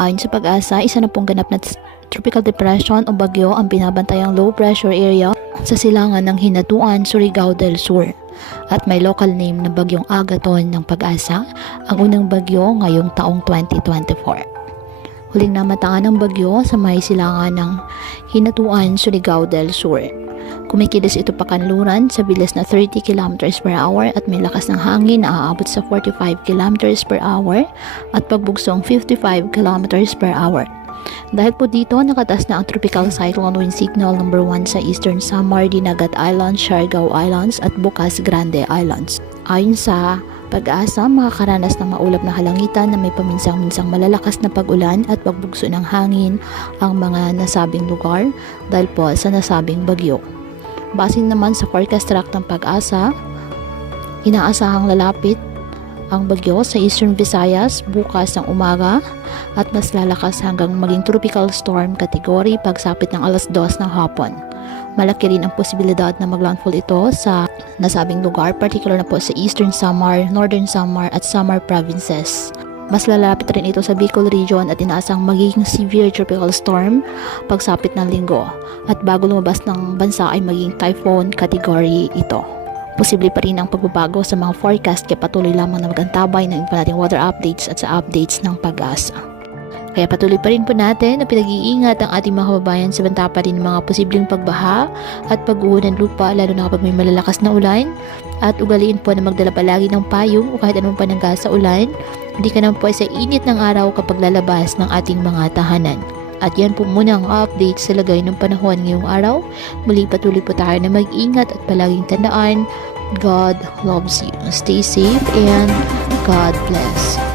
Ayon sa Pag-asa, isa na pong ganap na tropical depression o bagyo ang binabantayang low pressure area sa silangan ng Hinatuan, Surigao del Sur. At may local name na Bagyong Agaton ng Pag-asa, ang unang bagyo ngayong taong 2024. Huling namataan ng bagyo sa may silangan ng Hinatuan, Surigao del Sur. Kumikilos ito pakanluran sa bilis na 30 km per hour at may lakas ng hangin na aabot sa 45 km per hour at pagbugsong 55 km per hour. Dahil po dito, nakatas na ang Tropical Cyclone Wind Signal number 1 sa Eastern Samar, Dinagat Islands, Siargao Islands at Bocas Grande Islands. Ayon sa Pag-asa, makakaranas ng maulap na halangitan na may paminsang-minsang malalakas na pag-ulan at pagbugso ng hangin ang mga nasabing lugar dahil po sa nasabing bagyo. Base naman sa forecast track ng Pag-asa, inaasahang lalapit ang bagyo sa Eastern Visayas bukas ng umaga at mas lalakas hanggang maging tropical storm category pagsapit ng alas 2 ng hapon. Malaki rin ang posibilidad na maglandfall ito sa nasabing lugar, particular na po sa Eastern Samar, Northern Samar at Samar provinces. Mas lalapit rin ito sa Bicol region at inaasang magiging severe tropical storm pagsapit ng linggo at bago lumabas ng bansa ay magiging typhoon category ito. Posible pa rin ang pagbabago sa mga forecast kaya patuloy lamang na magantabay ng nating weather updates at sa updates ng Pag-asa. Kaya patuloy pa rin po natin na pinag-iingat ang ating mga kababayan sa banta pa rin ng mga posibleng pagbaha at pag-uho ng lupa lalo na kapag may malalakas na ulan at ugaliin po na magdala palagi ng payong o kahit anong panangga sa ulan. Hindi ka naman po sa init ng araw kapag lalabas ng ating mga tahanan. At yan po muna ang update sa lagay ng panahon ngayong araw. Muli patuloy po tayo na mag-ingat at palaging tandaan, God loves you. Stay safe and God bless.